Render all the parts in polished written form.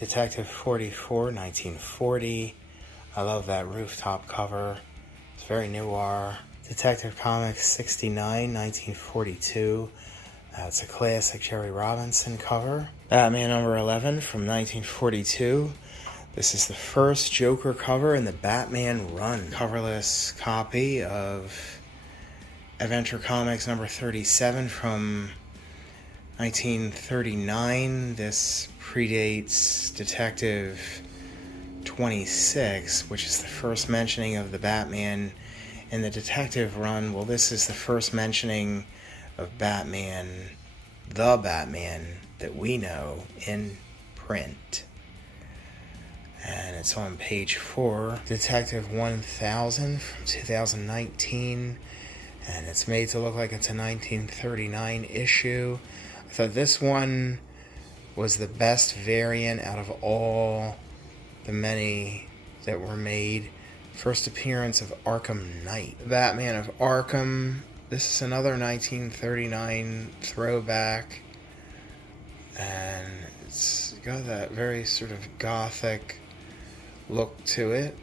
Detective 44, 1940. I love that rooftop cover. It's very noir. Detective Comics 69, 1942. It's a classic Jerry Robinson cover. Batman number 11 from 1942. This is the first Joker cover in the Batman run. Coverless copy of Adventure Comics number 37 from 1939. This predates Detective 26, which is the first mentioning of the Batman in the Detective run. Well, this is the first mentioning of Batman, the Batman that we know in print. And it's on page 4, Detective 1000 from 2019, and it's made to look like it's a 1939 issue. I thought this one was the best variant out of all the many that were made. First appearance of Arkham Knight, the Batman of Arkham. This is another 1939 throwback, and it's got that very sort of gothic look to it.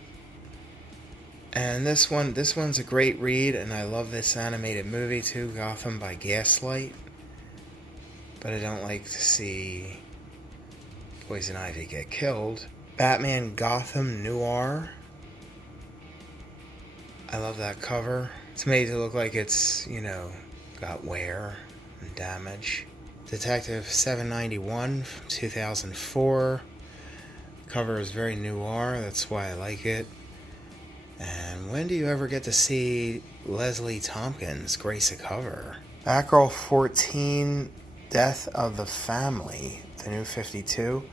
And this one's a great read, and I love this animated movie too, Gotham by Gaslight. But I don't like to see Poison Ivy get killed. Batman Gotham Noir. I love that cover. It's made to look like it's, got wear and damage. Detective 791 from 2004. Cover is very noir, that's why I like it. And when do you ever get to see Leslie Tompkins grace a cover? Batgirl 14, Death of the Family, the new 52.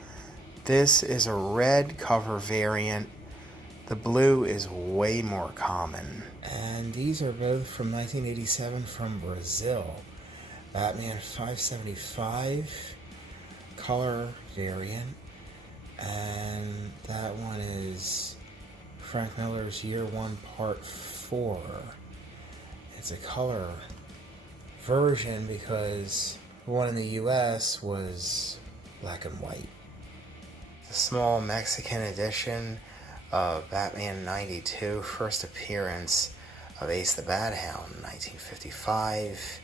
This is a red cover variant. The blue is way more common. And these are both from 1987 from Brazil. Batman 575, color variant. And that one is Frank Miller's Year One Part 4. It's a color version because the one in the US was black and white. The small Mexican edition of Batman 92, first appearance of Ace the Bat Hound, 1955.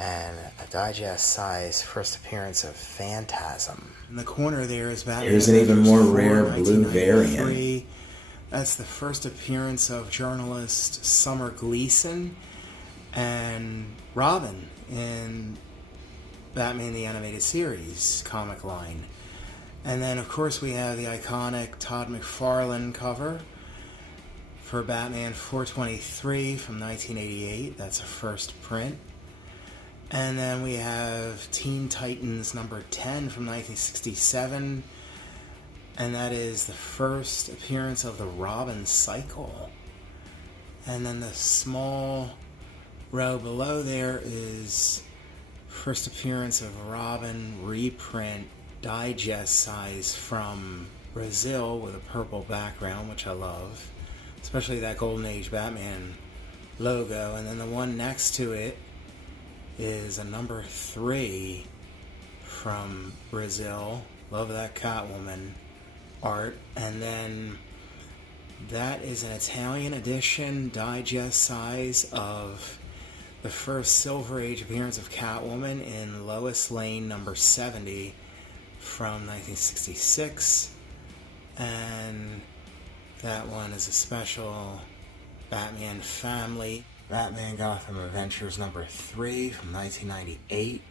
And a digest-size first appearance of Phantasm. In the corner there is Batman. Here's an even more rare blue variant. That's the first appearance of journalist Summer Gleason and Robin in Batman the Animated Series comic line. And then, of course, we have the iconic Todd McFarlane cover for Batman 423 from 1988. That's a first print. And then we have Teen Titans number 10 from 1967. And that is the first appearance of the Robin cycle. And then the small row below there is first appearance of Robin reprint digest size from Brazil with a purple background, which I love. Especially that Golden Age Batman logo. And then the one next to it is a number 3 from Brazil. Love that Catwoman art. And then that is an Italian edition digest size of the first Silver Age appearance of Catwoman in Lois Lane number 70 from 1966. And that one is a special Batman family. Batman Gotham Adventures number 3 from 1998.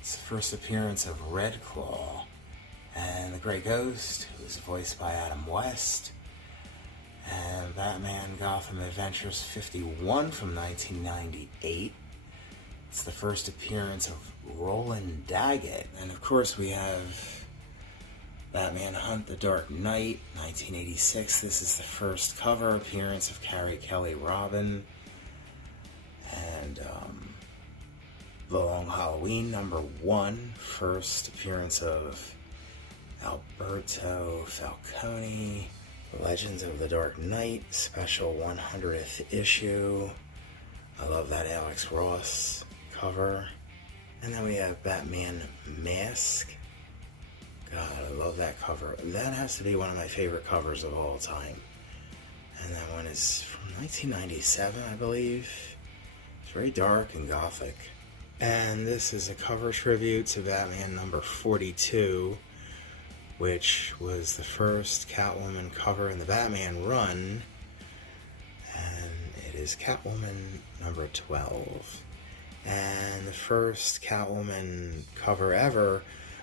It's the first appearance of Red Claw and the Grey Ghost, who is voiced by Adam West. And Batman Gotham Adventures 51 from 1998. It's the first appearance of Roland Daggett. And of course we have Batman Hunt the Dark Knight, 1986. This is the first cover appearance of Carrie Kelly Robin. And The Long Halloween number 1, first appearance of Alberto Falcone. Legends of the Dark Knight, special 100th issue. I love that Alex Ross cover. And then we have Batman Mask. God, I love that cover. That has to be one of my favorite covers of all time. And that one is from 1997, I believe. It's very dark and gothic. And this is a cover tribute to Batman number 42, which was the first Catwoman cover in the Batman run. And it is Catwoman number 12. And the first Catwoman cover ever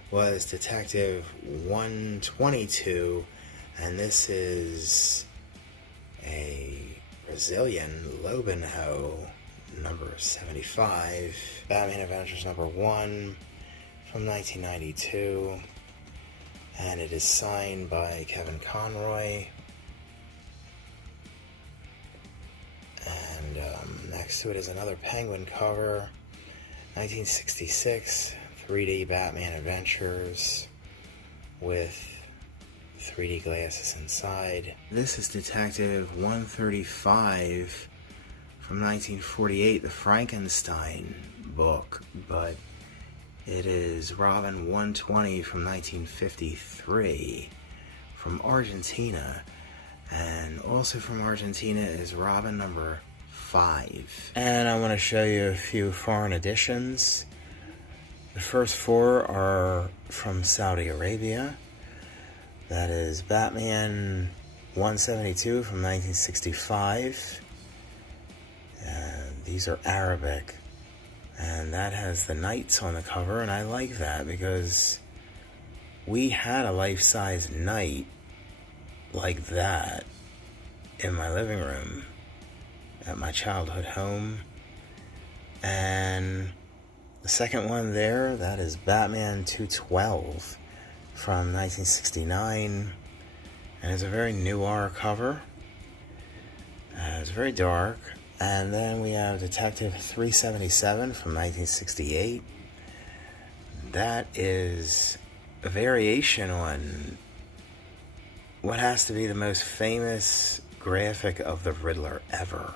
was Detective 122, and this is a Brazilian Lobenho number 75, Batman Adventures number 1 from 1992, and it is signed by Kevin Conroy. And next to it is another Penguin cover, 1966, 3D Batman Adventures with 3D glasses inside. This is Detective 135 from 1948, the Frankenstein book, but it is Robin 120 from 1953 from Argentina. And also from Argentina is Robin number 5. And I want to show you a few foreign editions. The first 4 are from Saudi Arabia. That is Batman 172 from 1965. These are Arabic. And that has the knights on the cover, and I like that because we had a life-size knight like that in my living room at my childhood home. And the second one there, that is Batman 212 from 1969, and it's a very noir cover. It's very dark. And then we have Detective 377 from 1968. That is a variation on what has to be the most famous graphic of the Riddler ever.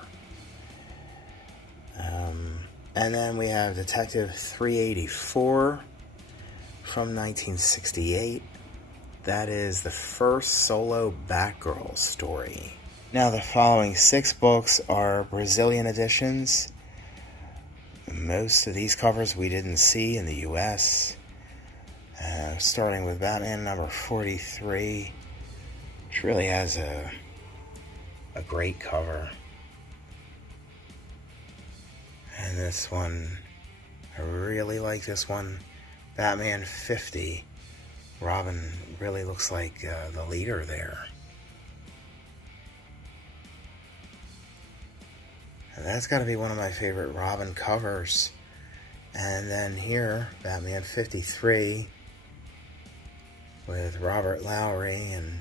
And then we have Detective 384 from 1968. That is the first solo Batgirl story. Now the following 6 books are Brazilian editions. Most of these covers we didn't see in the US. Starting with Batman number 43, which really has a great cover. And this one, I really like this one. Batman 50. Robin really looks like the leader there. And that's got to be one of my favorite Robin covers. And then here, Batman 53 with Robert Lowry and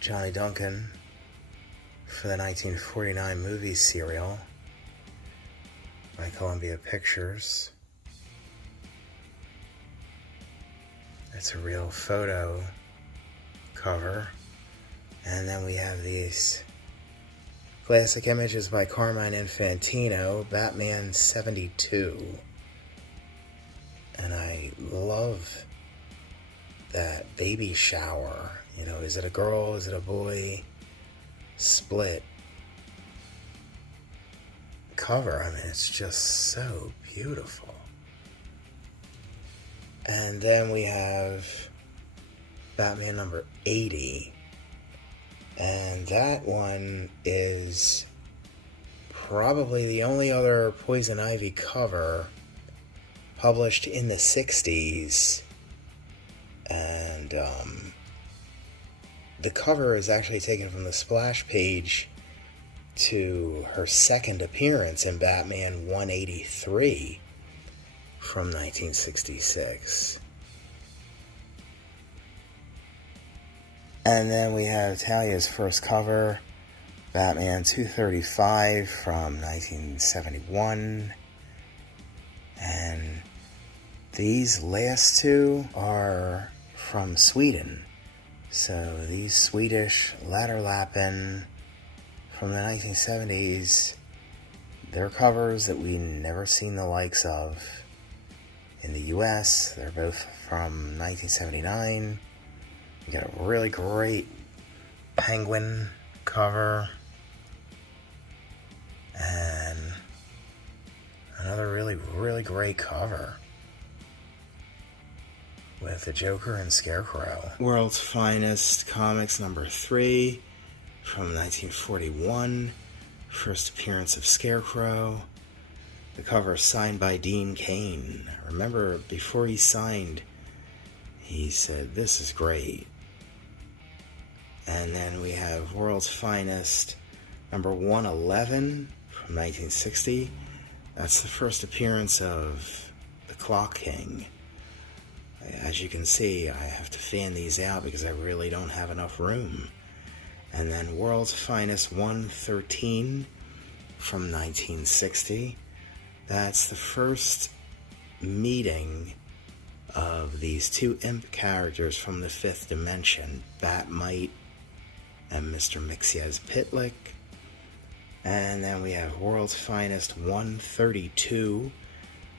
Johnny Duncan for the 1949 movie serial by Columbia Pictures. It's a real photo cover. And then we have these classic images by Carmine Infantino, Batman 72. And I love that baby shower. You know, is it a girl, is it a boy? Split cover. I mean, it's just so beautiful. And then we have Batman number 80. And that one is probably the only other Poison Ivy cover published in the 60s. And the cover is actually taken from the splash page to her second appearance in Batman 183 from 1966. And then we have Talia's first cover, Batman 235 from 1971. And these last 2 are from Sweden. So these Swedish ladder-lapping from the 1970s, they're covers that we never seen the likes of. in the US. They're both from 1979. You got a really great penguin cover and another really great cover with the Joker and Scarecrow. World's Finest Comics number 3 from 1941. First appearance of Scarecrow. The cover is signed by Dean Cain. Remember, before he signed, he said, "This is great." And then we have World's Finest number 111 from 1960. That's the first appearance of the Clock King. As you can see, I have to fan these out because I really don't have enough room. And then World's Finest 113 from 1960. That's the first meeting of these two imp characters from the fifth dimension, Bat-Mite and Mr. Mxyzptlk. And then we have World's Finest 132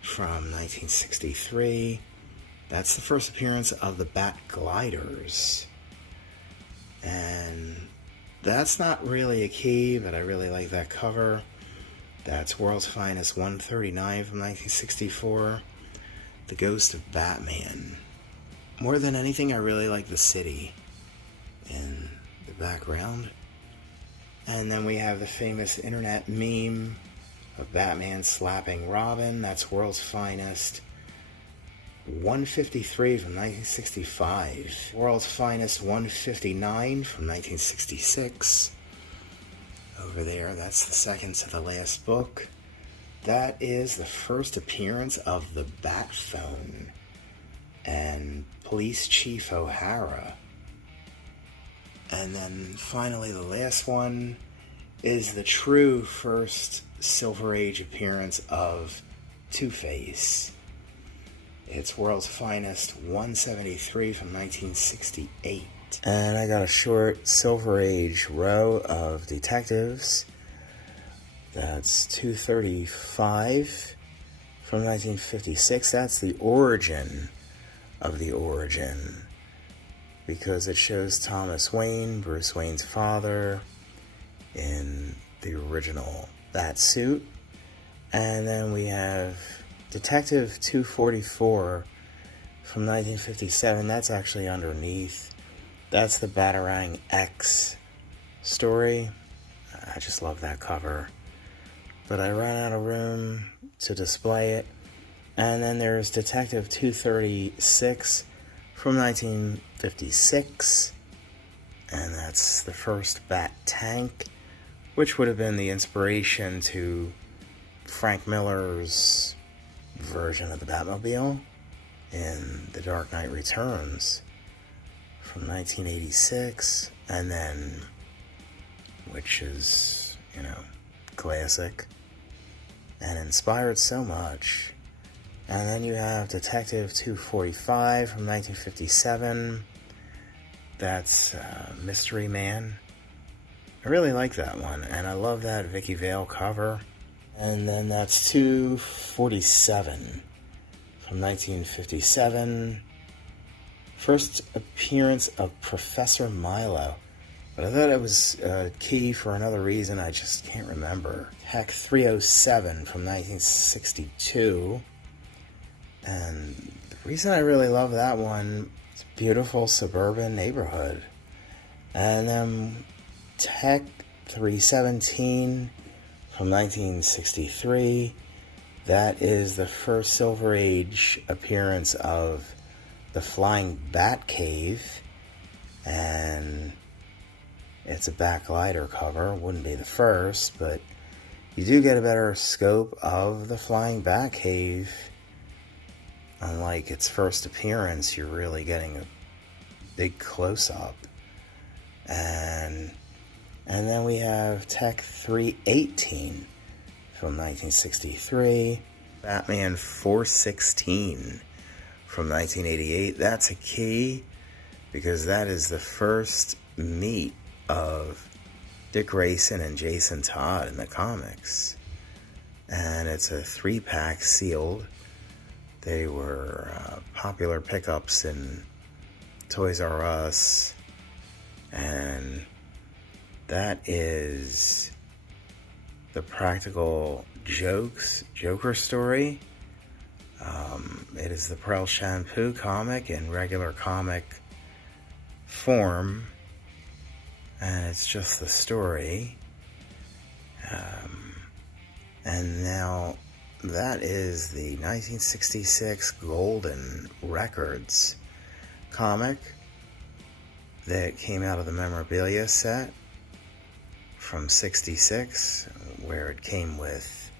from 1963. That's the first appearance of the Bat Gliders. And that's not really a key, but I really like that cover. That's World's Finest 139 from 1964. The Ghost of Batman. More than anything, I really like the city in the background. And then we have the famous internet meme of Batman slapping Robin. That's World's Finest 153 from 1965. World's Finest 159 from 1966. Over there, that's the second to the last book. That is the first appearance of the Bat Phone and Police Chief O'Hara. And then finally the last one is the true first Silver Age appearance of Two-Face. It's World's Finest 173 from 1968. And I got a short Silver Age row of detectives. That's 235 from 1956. That's the origin of the origin, because it shows Thomas Wayne, Bruce Wayne's father, in the original bat suit. And then we have Detective 244 from 1957. That's actually underneath. That's the Batarang X story. I just love that cover. But I ran out of room to display it. And then there's Detective 236 from 1956. And that's the first Bat Tank, which would have been the inspiration to Frank Miller's version of the Batmobile in The Dark Knight Returns from 1986, and then, which is, classic, and inspired so much. And then you have Detective 245 from 1957. That's Mystery Man. I really like that one, and I love that Vicky Vale cover. And then that's 247 from 1957. First appearance of Professor Milo. But I thought it was key for another reason I just can't remember. Hack 307 from 1962. And the reason I really love that one, it's a beautiful suburban neighborhood. And then Tech 317 from 1963. That is the first Silver Age appearance of the Flying Bat Cave, and it's a backlighter cover. Wouldn't be the first, but you do get a better scope of the Flying Bat Cave. Unlike its first appearance, you're really getting a big close-up. And then we have Tech 318 from 1963. Batman 416 from 1988. That's a key, because that is the first meet of Dick Grayson and Jason Todd in the comics. And it's a 3-pack sealed. They were popular pickups in Toys R Us, and that is the Practical Joker story. It is the Prel Shampoo comic in regular comic form, and it's just the story. And now that is the 1966 Golden Records comic that came out of the memorabilia set from '66, where it came with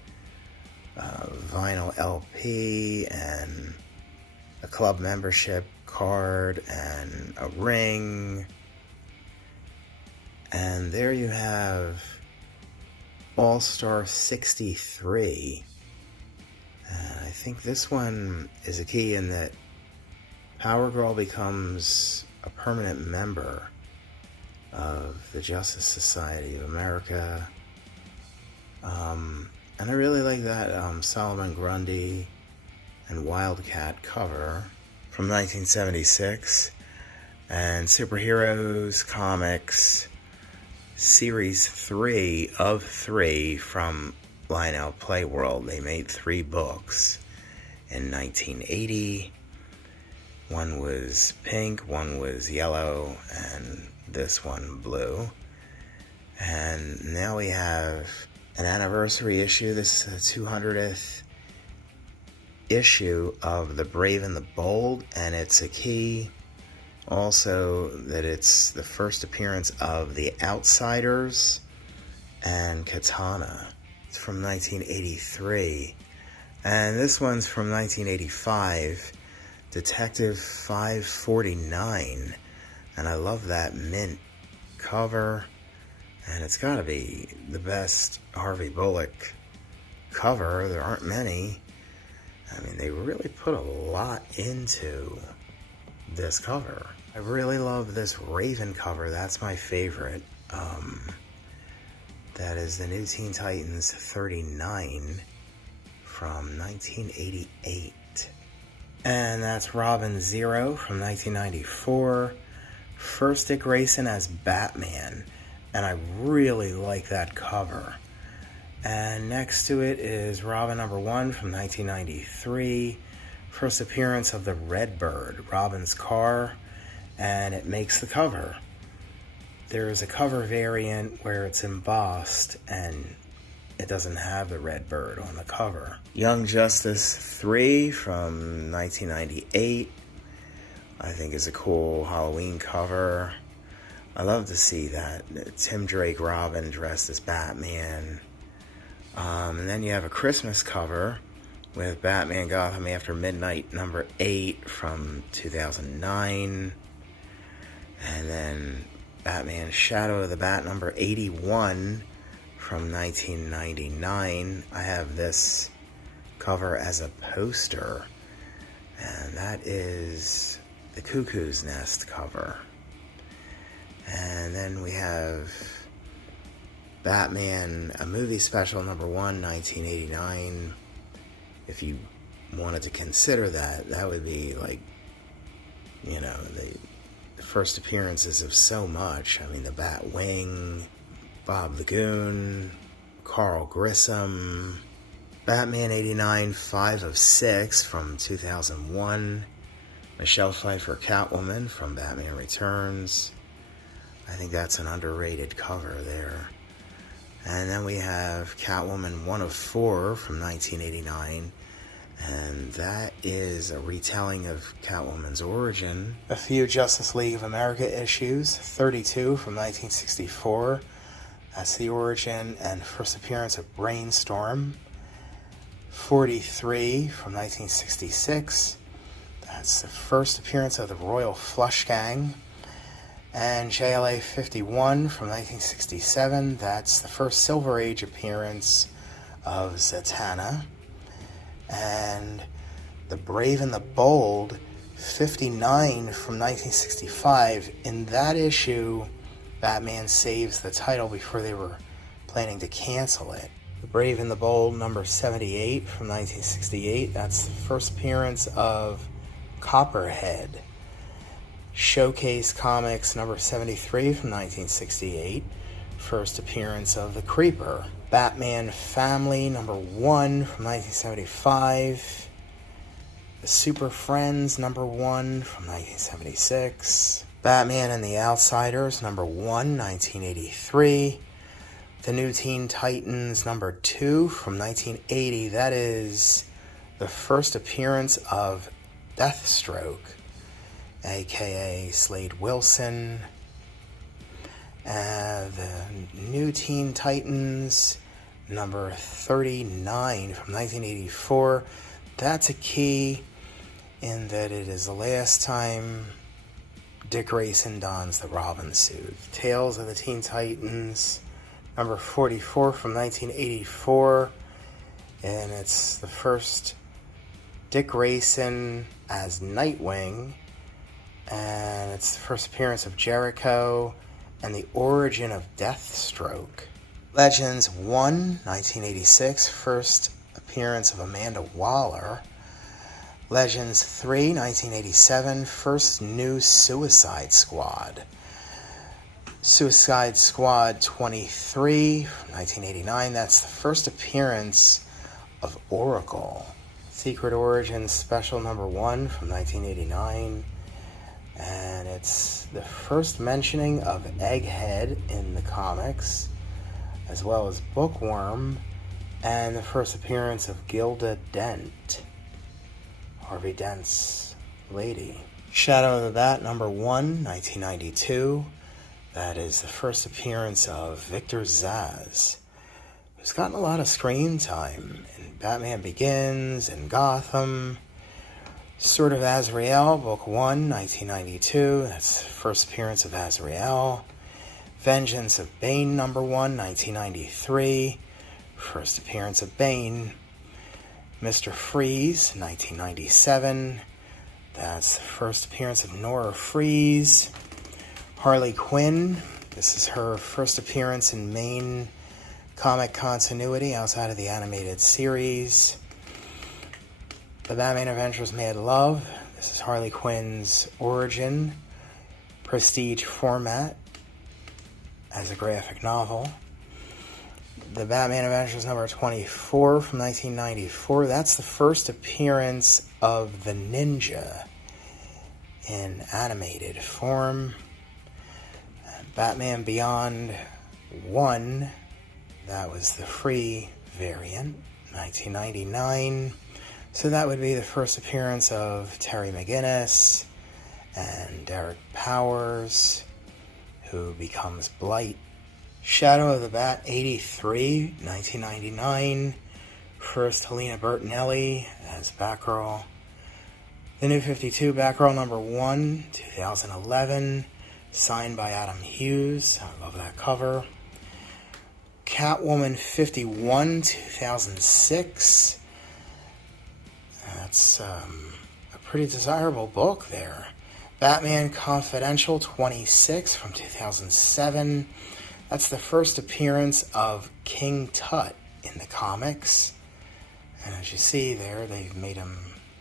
vinyl LP and a club membership card and a ring. And there you have All-Star 63. And I think this one is a key in that Power Girl becomes a permanent member of the Justice Society of America. And I really like that Solomon Grundy and Wildcat cover from 1976. And Superheroes Comics Series 3 of 3 from Lionel Playworld. They made 3 books in 1980. One was pink, one was yellow, and this one blue. And now we have an anniversary issue. This is the 200th issue of The Brave and the Bold, and it's a key also that it's the first appearance of The Outsiders and Katana. It's from 1983. And this one's from 1985, Detective 549. And I love that mint cover. And it's got to be the best Harvey Bullock cover. There aren't many. I mean, they really put a lot into this cover. I really love this Raven cover. That's my favorite. That is the New Teen Titans 39 from 1988. And that's Robin Zero from 1994. First Dick Grayson as Batman. And I really like that cover. And next to it is Robin number 1 from 1993. First appearance of the Redbird, Robin's car, and it makes the cover. There is a cover variant where it's embossed and it doesn't have the Redbird on the cover. Young Justice 3 from 1998, I think is a cool Halloween cover. I love to see that. Tim Drake Robin dressed as Batman. And then you have a Christmas cover with Batman Gotham After Midnight number 8 from 2009. And then Batman Shadow of the Bat number 81 from 1999. I have this cover as a poster. And that is the Cuckoo's Nest cover. And then we have Batman, a movie special number 1, 1989. If you wanted to consider that, that would be like, you know, the first appearances of so much. I mean, the Batwing, Bob the Goon, Carl Grissom, Batman 89, 5 of 6 from 2001, Michelle Pfeiffer Catwoman from Batman Returns. I think that's an underrated cover there. And then we have Catwoman 1 of 4 from 1989. And that is a retelling of Catwoman's origin. A few Justice League of America issues. 32 from 1964. That's the origin and first appearance of Brainstorm. 43 from 1966. That's the first appearance of the Royal Flush Gang. And JLA 51 from 1967, that's the first Silver Age appearance of Zatanna. And The Brave and the Bold, 59 from 1965. In that issue, Batman saves the title before they were planning to cancel it. The Brave and the Bold number 78 from 1968. That's the first appearance of Copperhead. Showcase Comics number 73 from 1968. First appearance of the Creeper. Batman Family number 1 from 1975. The Super Friends number 1 from 1976. Batman and the Outsiders number 1, 1983. The New Teen Titans number 2 from 1980. That is the first appearance of Deathstroke, aka Slade Wilson. The New Teen Titans number 39 from 1984. That's a key in that it is the last time Dick Grayson dons the Robin suit. Tales of the Teen Titans number 44 from 1984, and it's the first Dick Grayson as Nightwing, and it's the first appearance of Jericho and the origin of Deathstroke. Legends 1, 1986, first appearance of Amanda Waller. Legends 3, 1987, first new Suicide Squad. Suicide Squad 23 from 1989, that's the first appearance of Oracle. Secret Origins Special number 1 from 1989. And it's the first mentioning of Egghead in the comics, as well as Bookworm, and the first appearance of Gilda Dent, Harvey Dent's lady. Shadow of the Bat number 1, 1992. That is the first appearance of Victor Zsasz, who's gotten a lot of screen time in Batman Begins and Gotham. Sword of Azrael, Book 1, 1992. That's the first appearance of Azrael. Vengeance of Bane, number 1, 1993. First appearance of Bane. Mr. Freeze, 1997. That's the first appearance of Nora Freeze. Harley Quinn. This is her first appearance in main comic continuity outside of the animated series. The Batman Adventures Mad Love. This is Harley Quinn's origin. Prestige format as a graphic novel. The Batman Adventures number 24 from 1994. That's the first appearance of the Ninja in animated form. Batman Beyond 1. That was the free variant, 1999. So that would be the first appearance of Terry McGinnis and Derek Powers, who becomes Blight. Shadow of the Bat 83, 1999. First Helena Bertinelli as Batgirl. The New 52 Batgirl number 1, 2011. Signed by Adam Hughes. I love that cover. Catwoman 51, 2006. That's a pretty desirable book there. Batman Confidential 26 from 2007. That's the first appearance of King Tut in the comics. And as you see there, they've made him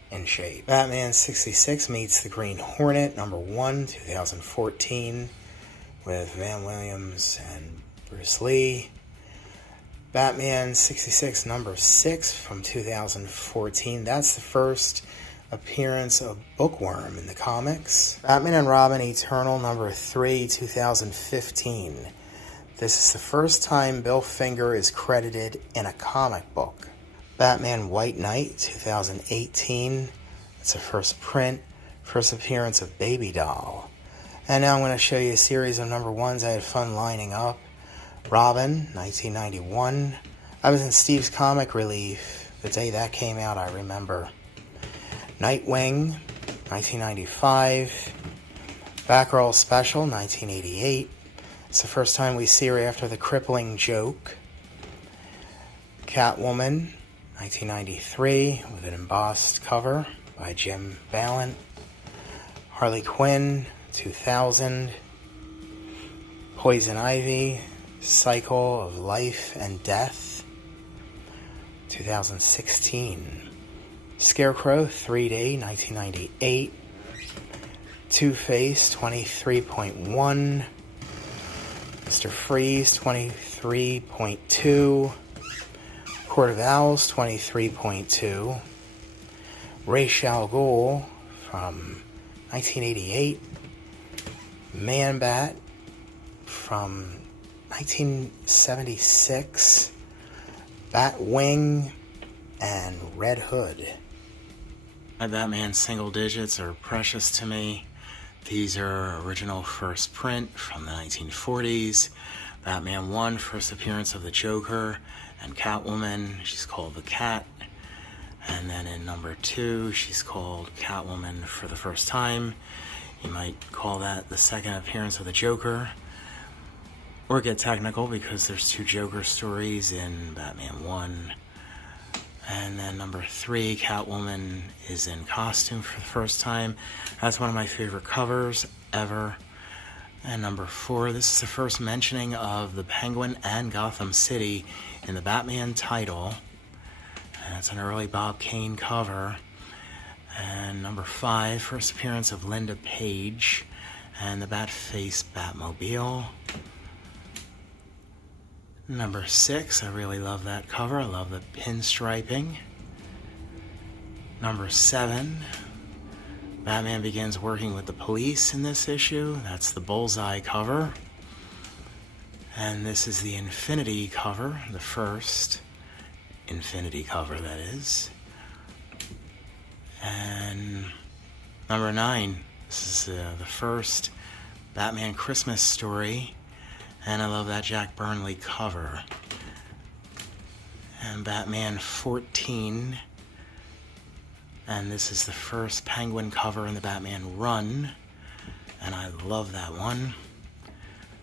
in shape. Batman 66 meets the Green Hornet, number 1, 2014, with Van Williams and Bruce Lee. Batman 66 number 6 from 2014. That's the first appearance of Bookworm in the comics. Batman and Robin Eternal number 3, 2015. This is the first time Bill Finger is credited in a comic book. Batman White Knight 2018. It's a first print, first appearance of Baby Doll. And now I'm going to show you a series of number 1s I had fun lining up. Robin, 1991. I was in Steve's Comic Relief the day that came out, I remember. Nightwing, 1995. Batgirl Special, 1988. It's the first time we see her after the crippling joke. Catwoman, 1993, with an embossed cover by Jim Ballant. Harley Quinn, 2000. Poison Ivy, Cycle of Life and Death. 2016. Scarecrow 3D 1998. Two-Face 23.1. Mr. Freeze 23.2. Court of Owls 23.2. Ra's al Ghul from 1988. Man-Bat from 1976. Batwing and Red Hood. My Batman single digits are precious to me. These are original first print from the 1940s. Batman 1, first appearance of the Joker and Catwoman. She's called the Cat. And then in number 2, she's called Catwoman for the first time. You might call that the second appearance of the Joker. Or get technical because there's 2 Joker stories in Batman 1. And then number 3, Catwoman is in costume for the first time. That's one of my favorite covers ever. And number 4, this is the first mentioning of the Penguin and Gotham City in the Batman title. And it's an early Bob Kane cover. And number 5, first appearance of Linda Page and the Batface Batmobile. Number 6, I really love that cover. I love the pinstriping. Number 7, Batman begins working with the police in this issue. That's the Bullseye cover. And this is the Infinity cover, the first Infinity cover, that is. And number 9, this is the first Batman Christmas story. And I love that Jack Burnley cover. And Batman 14. And this is the first Penguin cover in the Batman run. And I love that one.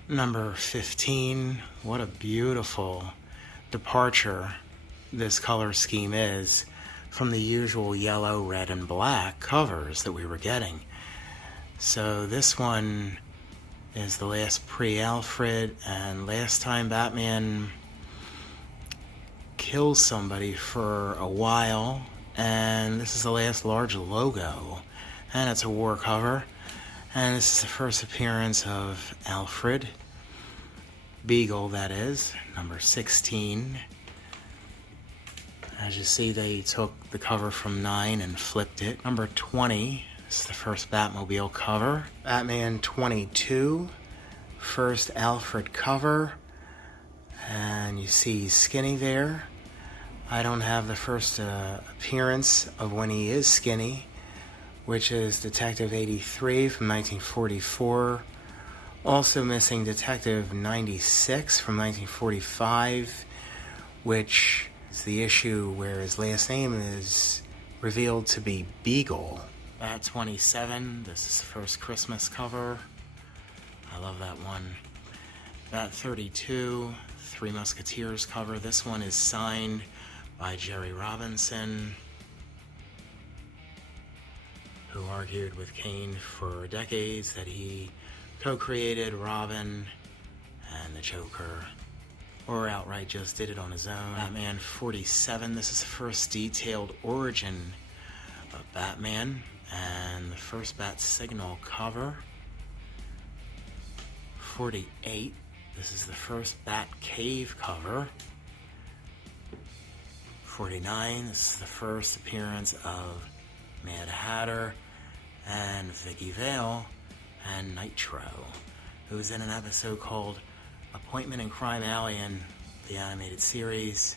Number 15. What a beautiful departure this color scheme is from the usual yellow, red, and black covers that we were getting. So this one is the last pre-Alfred, and last time Batman kills somebody for a while, and this is the last large logo, and it's a war cover, and this is the first appearance of Alfred Beagle, that is, number 16. As you see, they took the cover from 9 and flipped it. Number 20. This is the first Batmobile cover. Batman 22, first Alfred cover. And you see skinny there. I don't have the first appearance of when he is skinny, which is Detective 83 from 1944. Also missing Detective 96 from 1945, which is the issue where his last name is revealed to be Beagle. Bat 27, this is the first Christmas cover. I love that one. Bat 32, Three Musketeers cover. This one is signed by Jerry Robinson, who argued with Kane for decades that he co-created Robin and the Joker, or outright just did it on his own. Batman 47, this is the first detailed origin of Batman and the first Bat Signal cover. 48, this is the first Bat Cave cover. 49, this is the first appearance of Mad Hatter and Vicky Vale and Nitro, who was in an episode called Appointment in Crime Alley in the animated series.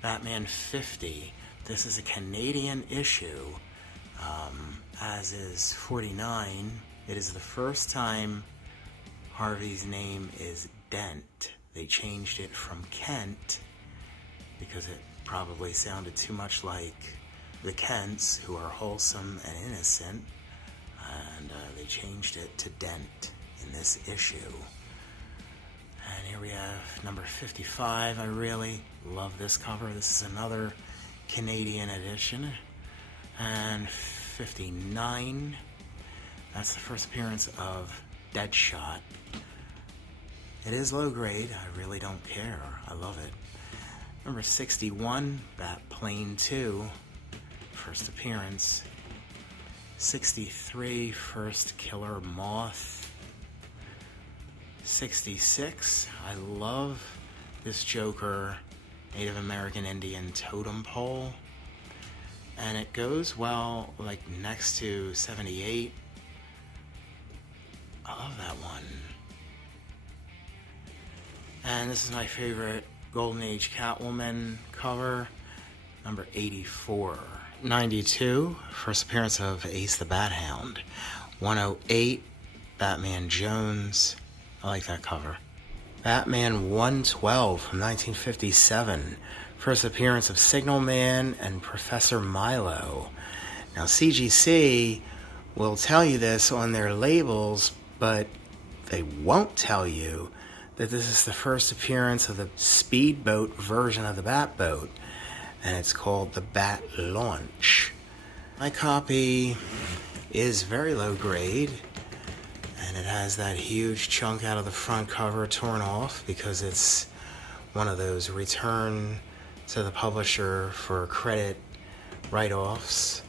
Batman 50, this is a Canadian issue, as is 49. It is the first time Harvey's name is Dent. They changed it from Kent because it probably sounded too much like the Kents, who are wholesome and innocent, and they changed it to Dent in this issue. And here we have number 55. I really love this cover. This is another Canadian edition. And 59, that's the first appearance of Deadshot. It is low grade. I really don't care. I love it. Number 61, Batplane 2, first appearance. 63, first Killer Moth. 66, I love this Joker Native American Indian totem pole. And it goes well, like, next to 78. I love that one. And this is my favorite Golden Age Catwoman cover, number 84. 92, first appearance of Ace the Bat Hound. 108, Batman Jones. I like that cover. Batman 112 from 1957. First appearance of Signal Man and Professor Milo. Now, CGC will tell you this on their labels, but they won't tell you that this is the first appearance of the speedboat version of the Batboat, and it's called the Bat Launch. My copy is very low grade, and it has that huge chunk out of the front cover torn off because it's one of those return to the publisher for credit write-offs,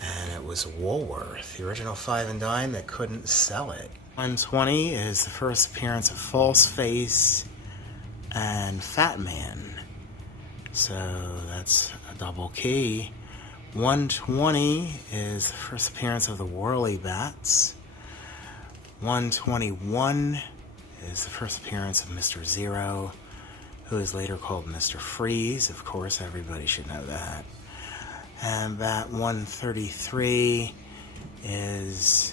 and it was Woolworth, the original 5 and dime that couldn't sell it. 120 is the first appearance of False Face and Fat Man, so that's a double key. 120 is the first appearance of the Whirly Bats. 121 is the first appearance of Mr. Zero, who is later called Mr. Freeze. Of course, everybody should know that. And Bat 133 is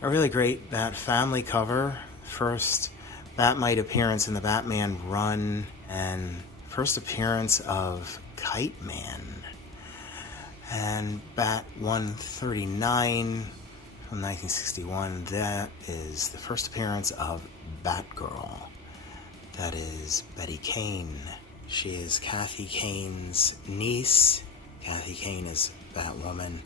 a really great Bat Family cover. First Batmite appearance in the Batman run, and first appearance of Kite Man. And Bat 139 from 1961, that is the first appearance of Batgirl. That is Betty Kane. She is Kathy Kane's niece. Kathy Kane is Batwoman.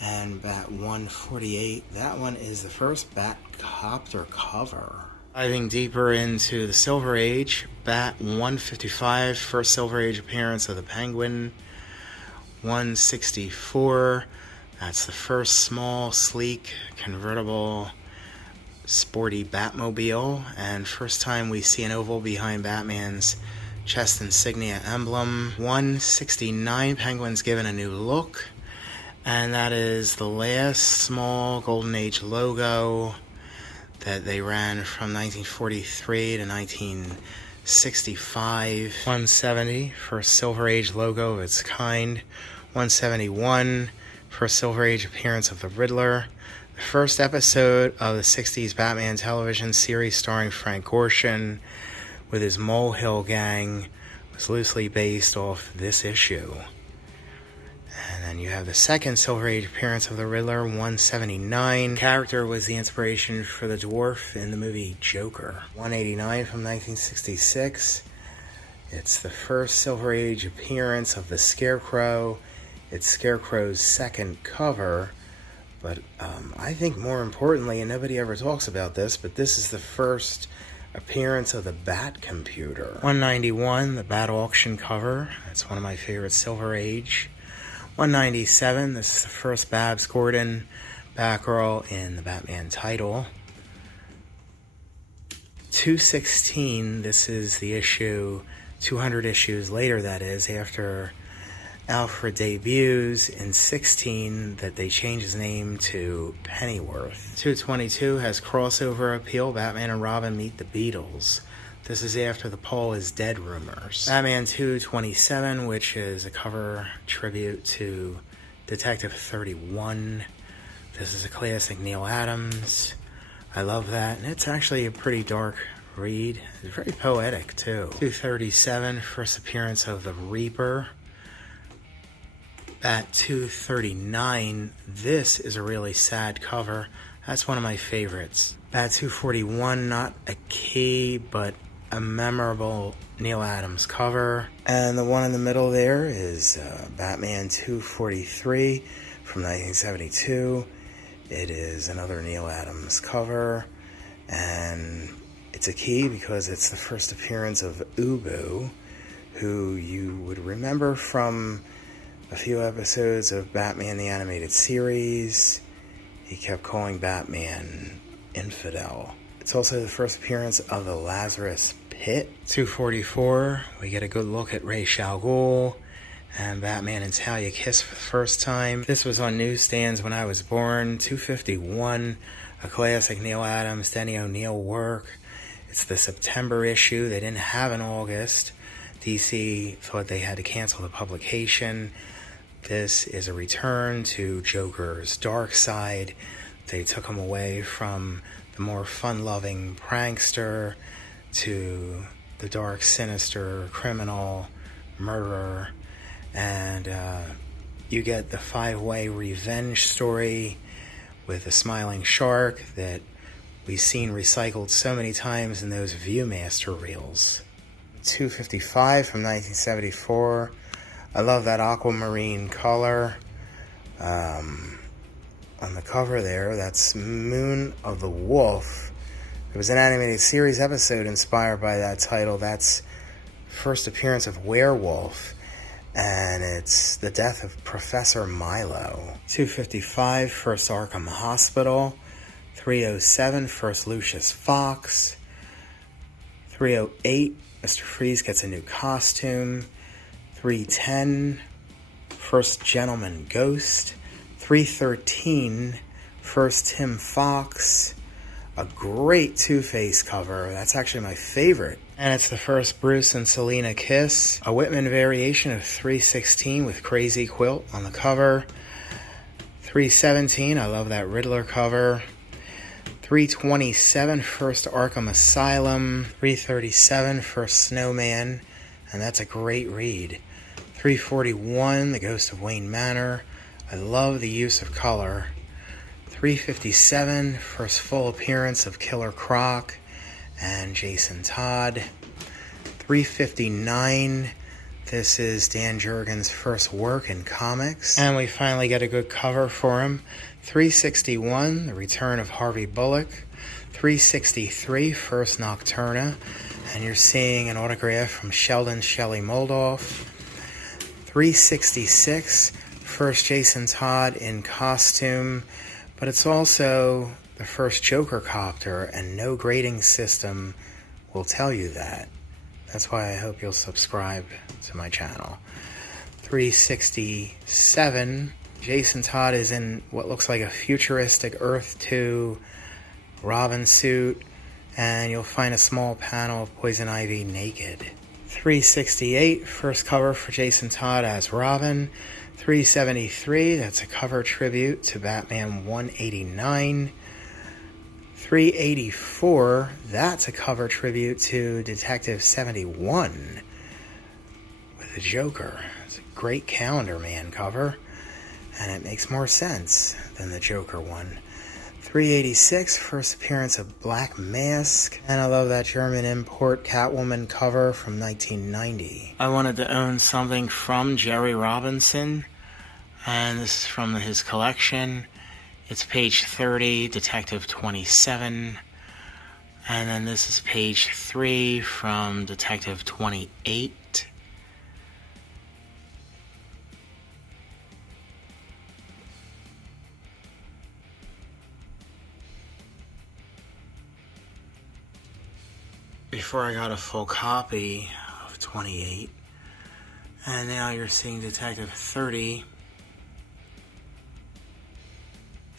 And Bat 148, that one is the first Batcopter cover. Diving deeper into the Silver Age, Bat 155, first Silver Age appearance of the Penguin. 164, that's the first small, sleek, convertible, sporty Batmobile, and first time we see an oval behind Batman's chest insignia emblem. 169, Penguin's given a new look, and that is the last small Golden Age logo that they ran from 1943 to 1965. 170, first Silver Age logo of its kind. 171, first Silver Age appearance of the Riddler. The first episode of the 60s Batman television series starring Frank Gorshin with his Molehill Gang was loosely based off this issue. And then you have the second Silver Age appearance of the Riddler, 179. The character was the inspiration for the dwarf in the movie Joker. 189 from 1966. It's the first Silver Age appearance of the Scarecrow. It's Scarecrow's second cover. But I think more importantly, and nobody ever talks about this, but this is the first appearance of the Bat Computer. 191, the Bat Auction cover. That's one of my favorite Silver Age. 197, this is the first Babs Gordon Batgirl in the Batman title. 216, this is the issue, 200 issues later, that is, after Alfred debuts in 16, that they change his name to Pennyworth. 222 has crossover appeal. Batman and Robin meet the Beatles. This is after the Paul is dead rumors. Batman 227, which is a cover tribute to Detective 31. This is a classic Neil Adams. I love that, and it's actually a pretty dark read. It's very poetic, too. 237, first appearance of the Reaper. Bat 239, this is a really sad cover. That's one of my favorites. Bat 241, not a key, but a memorable Neil Adams cover. And the one in the middle there is Batman 243 from 1972. It is another Neil Adams cover, and it's a key because it's the first appearance of Ubu, who you would remember from a few episodes of Batman the Animated Series. He kept calling Batman infidel. It's also the first appearance of the Lazarus Pit. 244, we get a good look at Ra's al Ghul and Batman and Talia kiss for the first time. This was on newsstands when I was born. 251, a classic Neil Adams, Denny O'Neil work. It's the September issue. They didn't have an August. DC thought they had to cancel the publication. This is a return to Joker's dark side. They took him away from the more fun-loving prankster to the dark, sinister criminal, murderer. And you get the five-way revenge story with a smiling shark that we've seen recycled so many times in those Viewmaster reels. 255 from 1974. I love that aquamarine color. On the cover there, that's Moon of the Wolf. There was an animated series episode inspired by that title. That's first appearance of Werewolf, and it's the death of Professor Milo. 255, first Arkham Hospital. 307, first Lucius Fox. 308, Mr. Freeze gets a new costume. 310, first Gentleman Ghost. 313, first Tim Fox. A great Two-Face cover. That's actually my favorite. And it's the first Bruce and Selina kiss. A Whitman variation of 316 with Crazy Quilt on the cover. 317, I love that Riddler cover. 327, first Arkham Asylum. 337, first Snowman. And that's a great read. 341, The Ghost of Wayne Manor. I love the use of color. 357, first full appearance of Killer Croc and Jason Todd. 359, this is Dan Jurgens' first work in comics. And we finally get a good cover for him. 361, the return of Harvey Bullock. 363, first Nocturna. And you're seeing an autograph from Sheldon Shelley Moldoff. 366, first Jason Todd in costume. But it's also the first Joker copter, and no grading system will tell you that. That's why I hope you'll subscribe to my channel. 367, Jason Todd is in what looks like a futuristic Earth 2 Robin suit, and you'll find a small panel of Poison Ivy naked. 368, first cover for Jason Todd as Robin. 373, that's a cover tribute to Batman 189. 384, that's a cover tribute to Detective 71 with the Joker. It's a great Calendar Man cover, and it makes more sense than the Joker one. 386, first appearance of Black Mask, and I love that German import Catwoman cover from 1990. I wanted to own something from Jerry Robinson, and this is from his collection. It's page 30, Detective 27, and then this is page 3 from Detective 28. Before I got a full copy of 28, and now you're seeing Detective 30.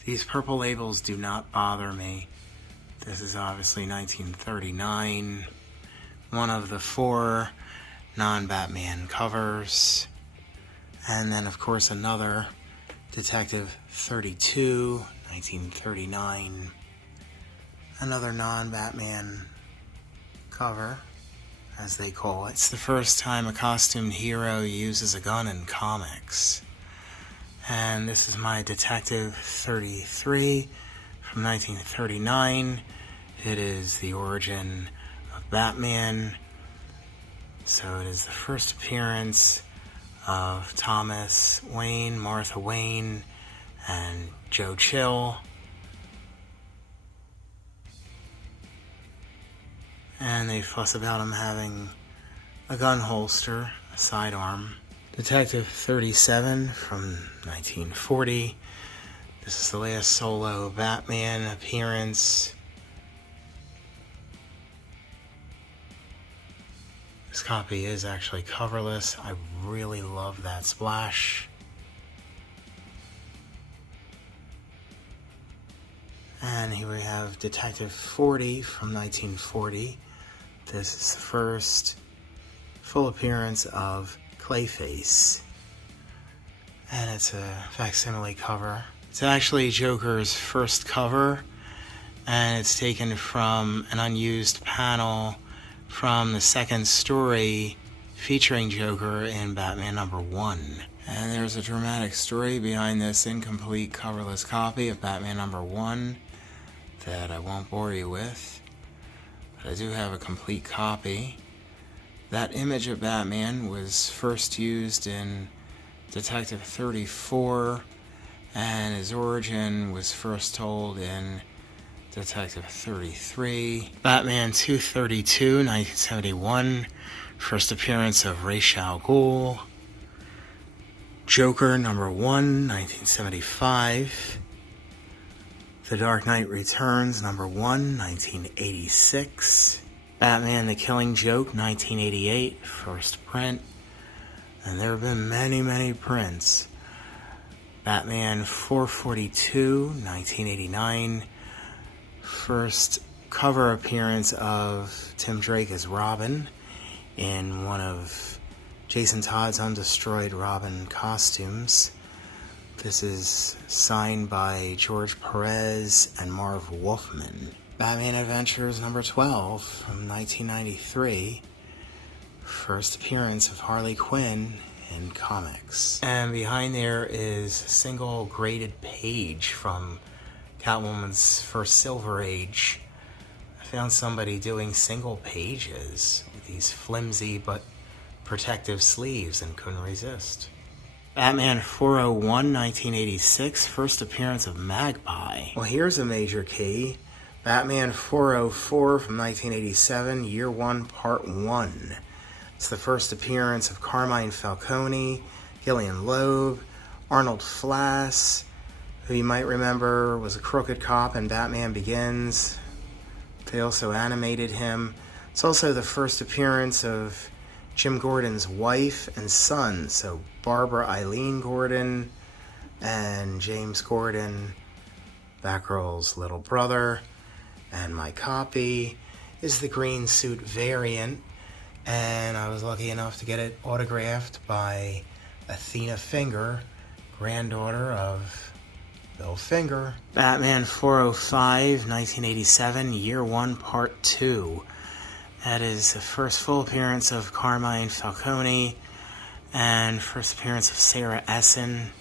These purple labels do not bother me. This is obviously 1939, one of the 4 non-Batman covers, and then of course another Detective 32, 1939, another non-Batman cover, as they call it. It's the first time a costumed hero uses a gun in comics. And this is my Detective 33 from 1939. It is the origin of Batman. So it is the first appearance of Thomas Wayne, Martha Wayne, and Joe Chill. And they fuss about him having a gun holster, a sidearm. Detective 37 from 1940. This is the last solo Batman appearance. This copy is actually coverless. I really love that splash. And here we have Detective 40 from 1940. This is the first full appearance of Clayface. And it's a facsimile cover. It's actually Joker's first cover, and it's taken from an unused panel from the second story featuring Joker in Batman #1. And there's a dramatic story behind this incomplete coverless copy of Batman #1 that I won't bore you with, but I do have a complete copy. That image of Batman was first used in Detective 34, and his origin was first told in Detective 33. Batman 232, 1971, first appearance of Ra's al Ghul. Joker #1, 1975. The Dark Knight Returns #1, 1986. Batman the Killing Joke, 1988, first print. And there have been many, many prints. Batman 442, 1989. First cover appearance of Tim Drake as Robin in one of Jason Todd's Undestroyed Robin costumes. This is signed by George Perez and Marv Wolfman. Batman Adventures #12 from 1993. First appearance of Harley Quinn in comics. And behind there is a single graded page from Catwoman's first Silver Age. I found somebody doing single pages with these flimsy but protective sleeves and couldn't resist. Batman 401, 1986, first appearance of Magpie. Well, here's a major key. Batman 404 from 1987, Year 1, Part 1. It's the first appearance of Carmine Falcone, Gillian Loeb, Arnold Flass, who you might remember was a crooked cop in Batman Begins. They also animated him. It's also the first appearance of Jim Gordon's wife and son, so Barbara Eileen Gordon and James Gordon, Batgirl's little brother. And my copy is the green suit variant, and I was lucky enough to get it autographed by Athena Finger, granddaughter of Bill Finger. Batman 405, 1987, Year 1, Part 2. That is the first full appearance of Carmine Falcone and first appearance of Sarah Essen.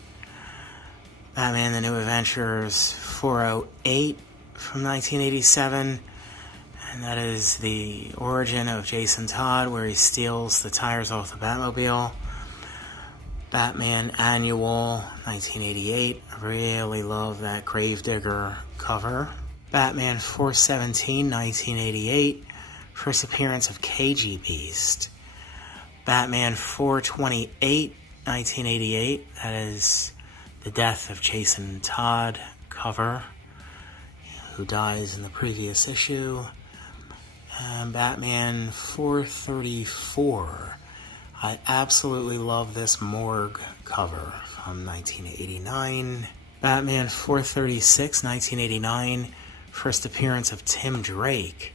Batman The New Adventures 408 from 1987. And that is the origin of Jason Todd, where he steals the tires off the Batmobile. Batman Annual 1988. I really love that Gravedigger cover. Batman 417, 1988. First appearance of KG Beast. Batman 428, 1988. That is the death of Jason Todd cover, who dies in the previous issue. And Batman 434. I absolutely love this Morgue cover from 1989. Batman 436, 1989. First appearance of Tim Drake.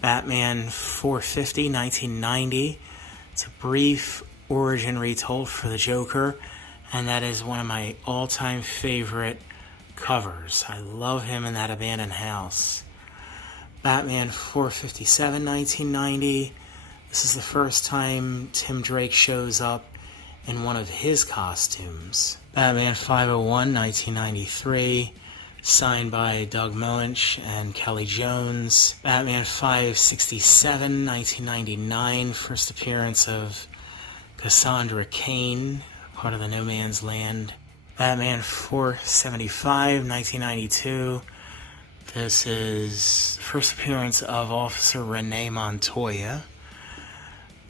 Batman 450, 1990. It's a brief origin retold for the Joker, and that is one of my all-time favorite covers. I love him in that abandoned house. Batman 457, 1990. This is the first time Tim Drake shows up in one of his costumes. Batman 501, 1993. Signed by Doug Moench and Kelly Jones. Batman 567, 1999. First appearance of Cassandra Cain, part of the No Man's Land. Batman 475, 1992. This is the first appearance of Officer Renee Montoya.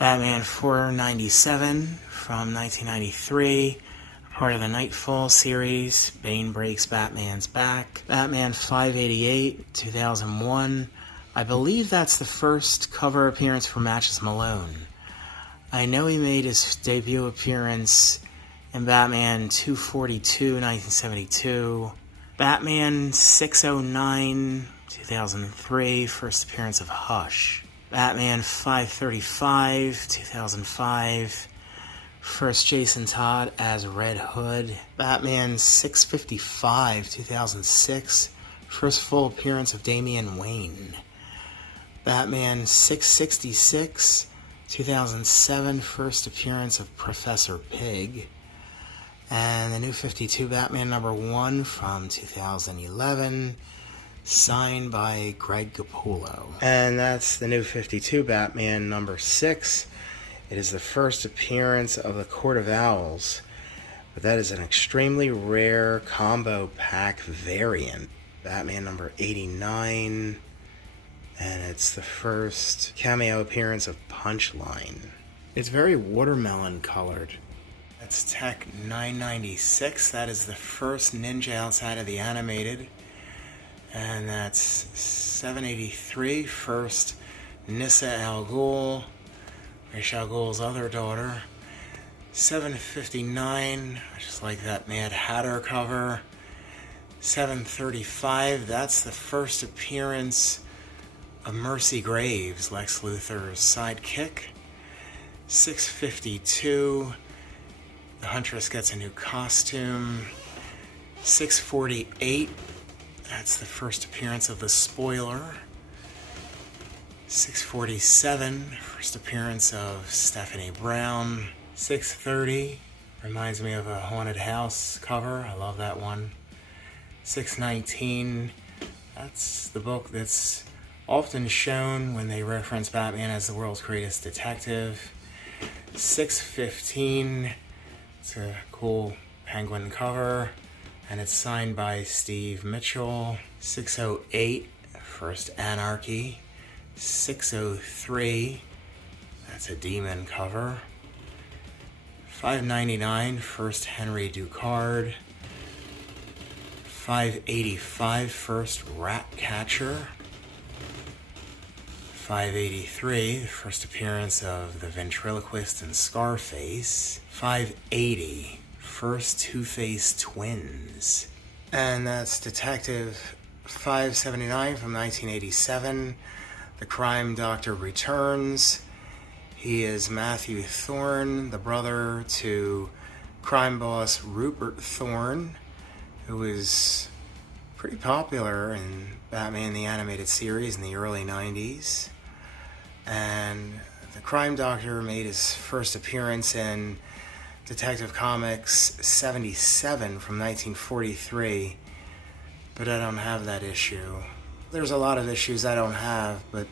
Batman 497 from 1993, part of the Nightfall series. Bane breaks Batman's back. Batman 588, 2001. I believe that's the first cover appearance for Matches Malone. I know he made his debut appearance in Batman 242, 1972. Batman 609, 2003, first appearance of Hush. Batman 535, 2005, first Jason Todd as Red Hood. Batman 655, 2006, first full appearance of Damian Wayne. Batman 666, 2007, first appearance of Professor Pig. And the New 52 Batman #1 from 2011, signed by Greg Capullo. And that's the New 52 Batman #6. It is the first appearance of the Court of Owls, but that is an extremely rare combo pack variant. Batman #89. And it's the first cameo appearance of Punchline. It's very watermelon colored. That's Tech 996. That is the first ninja outside of the animated. And that's 783, first Nissa Al Ghul, Ra's al Ghul's other daughter. 759, I just like that Mad Hatter cover. 735, that's the first appearance of Mercy Graves, Lex Luthor's sidekick. 652, the Huntress gets a new costume. 648, that's the first appearance of the Spoiler. 647, first appearance of Stephanie Brown. 630, reminds me of a Haunted House cover. I love that one. 619, that's the book that's often shown when they reference Batman as the world's greatest detective. 615, it's a cool penguin cover, and it's signed by Steve Mitchell. 608, first Anarchy. 603, that's a Demon cover. 599, first Henry Ducard. 585, first Ratcatcher. 583, the first appearance of the ventriloquist in Scarface. 580, first Two-Face twins. And that's Detective 579 from 1987. The Crime Doctor returns. He is Matthew Thorne, the brother to crime boss Rupert Thorne, who was pretty popular in Batman the Animated Series in the early 90s. And the Crime Doctor made his first appearance in Detective Comics 77 from 1943, but I don't have that issue. There's a lot of issues I don't have, but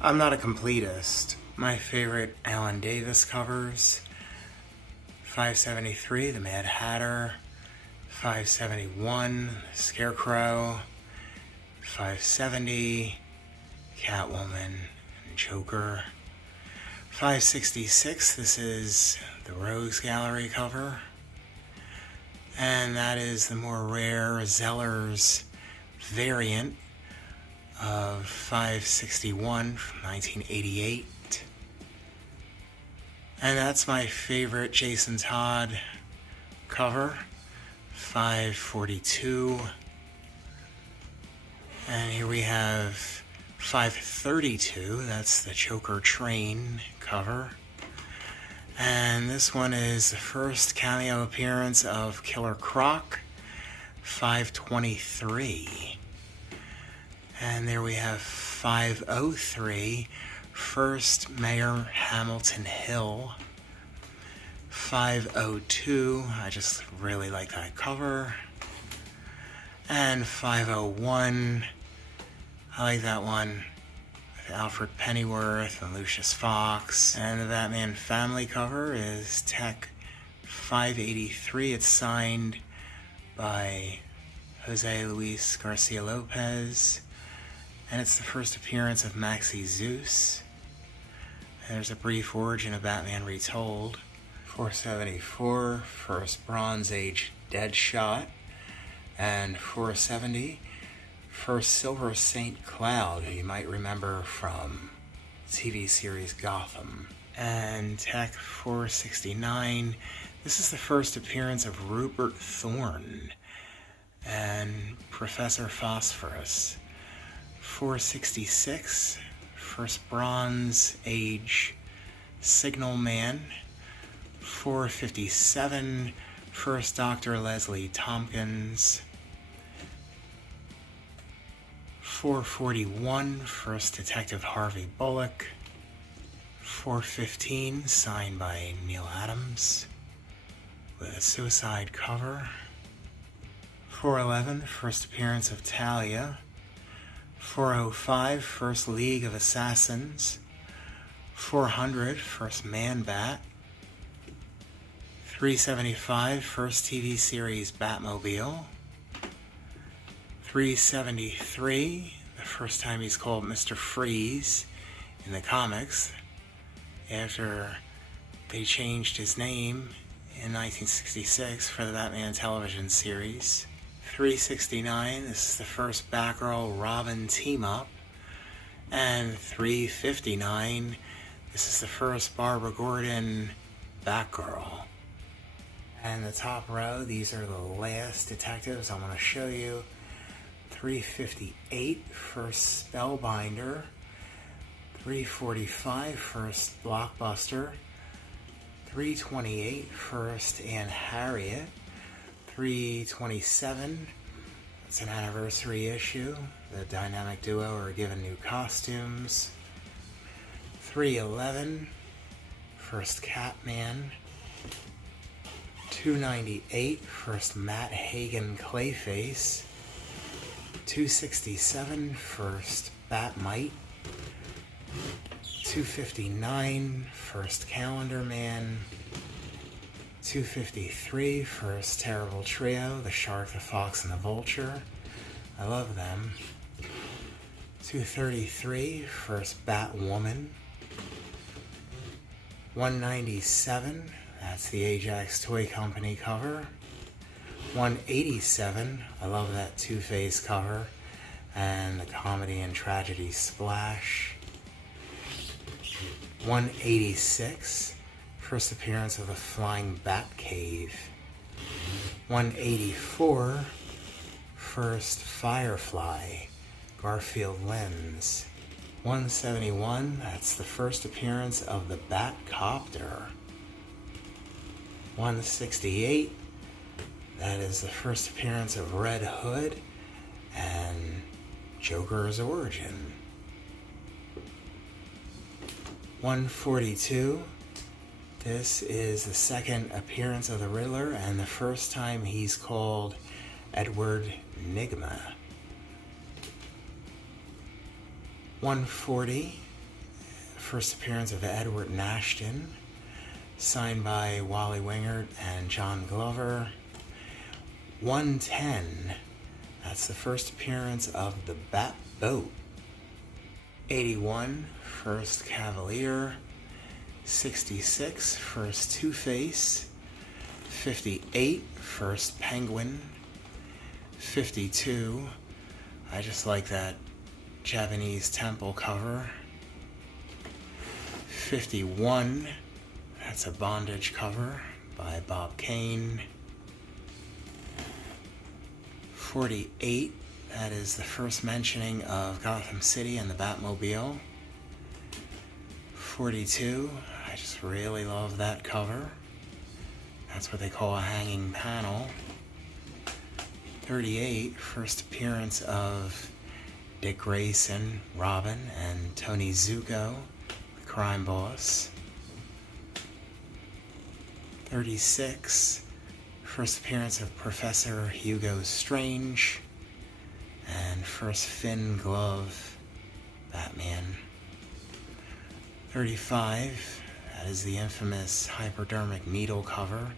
I'm not a completist. My favorite Alan Davis covers: 573, The Mad Hatter. 571, Scarecrow. 570, Catwoman and Joker. 566, this is the Rogues Gallery cover. And that is the more rare Zeller's variant of 561 from 1988. And that's my favorite Jason Todd cover, 542. And here we have 532, that's the Joker Train cover. And this one is the first cameo appearance of Killer Croc, 523. And there we have 503, first Mayor Hamilton Hill. 502, I just really like that cover. And 501, I like that one, with Alfred Pennyworth and Lucius Fox. And the Batman Family cover is Tech 583. It's signed by Jose Luis Garcia Lopez. And it's the first appearance of Maxie Zeus. There's a brief origin of Batman Retold. 474, first Bronze Age Deadshot. And 470, first Silver St. Cloud, who you might remember from TV series Gotham. And Tech 469, this is the first appearance of Rupert Thorne and Professor Phosphorus. 466, first Bronze Age Signal Man. 457, first Dr. Leslie Tompkins. 441, first Detective Harvey Bullock. 415, signed by Neil Adams with a suicide cover. 411, first appearance of Talia. 405, first League of Assassins. 400, first Man-Bat. 375, first TV series Batmobile. 373, the first time he's called Mr. Freeze in the comics, after they changed his name in 1966 for the Batman television series. 369, this is the first Batgirl Robin team-up. And 359, this is the first Barbara Gordon Batgirl. And the top row, these are the last detectives I want to show you. 358, first Spellbinder. 345, first Blockbuster. 328, first Anne Harriet. 327, it's an anniversary issue. The dynamic duo are given new costumes. 311, first Catman. 298, first Matt Hagen Clayface. 267, first Batmite. 259, first Calendar Man. 253, first Terrible Trio, the Shark, the Fox, and the Vulture. I love them. 233, first Batwoman. 197, that's the Ajax Toy Company cover. 187, I love that Two-Face cover, and the comedy and tragedy Splash. 186, first appearance of the Flying Batcave. 184, first Firefly, Garfield Lens. 171, that's the first appearance of the Batcopter. 168, that is the first appearance of Red Hood and Joker's origin. 142, this is the second appearance of the Riddler and the first time he's called Edward Nygma. 140, first appearance of Edward Nashton, signed by Wally Wingert and John Glover. 110, that's the first appearance of the Bat Boat. 81, first Cavalier. 66, first Two-Face. 58, first Penguin. 52, I just like that Japanese temple cover. 51, that's a Bondage cover by Bob Kane. 48, that is the first mentioning of Gotham City and the Batmobile. 42, I just really love that cover. That's what they call a hanging panel. 38, first appearance of Dick Grayson, Robin, and Tony Zuko, the crime boss. 36, first appearance of Professor Hugo Strange, and first Finn Glove, Batman. 35, that is the infamous hypodermic needle cover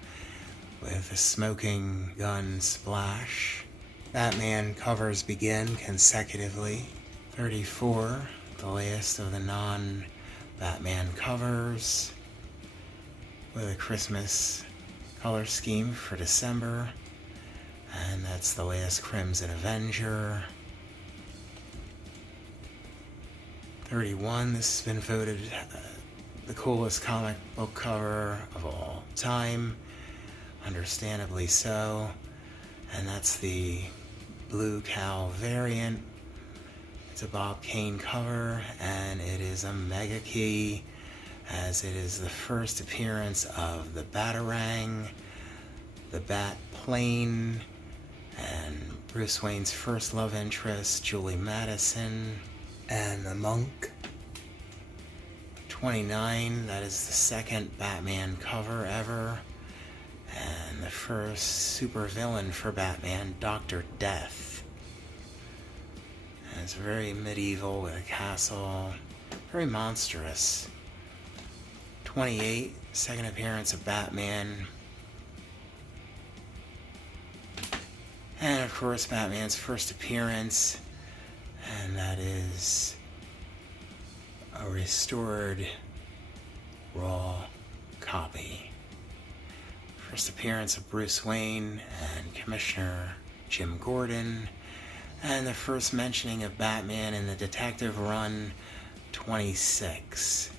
with a smoking gun splash. Batman covers begin consecutively. 34, the last of the Batman covers with a Christmas color scheme for December. And that's the latest Crimson Avenger. 31, this has been voted the coolest comic book cover of all time. Understandably so. And that's the Blue Cow variant. It's a Bob Kane cover, and it is a mega key, as it is the first appearance of the Batarang, the Bat Plane, and Bruce Wayne's first love interest, Julie Madison, and the Monk. 29, that is the second Batman cover ever, and the first supervillain for Batman, Dr. Death. And it's very medieval with a castle, very monstrous. 28, second appearance of Batman. And of course, Batman's first appearance, and that is a restored raw copy. First appearance of Bruce Wayne and Commissioner Jim Gordon, and the first mentioning of Batman in the Detective Run 26.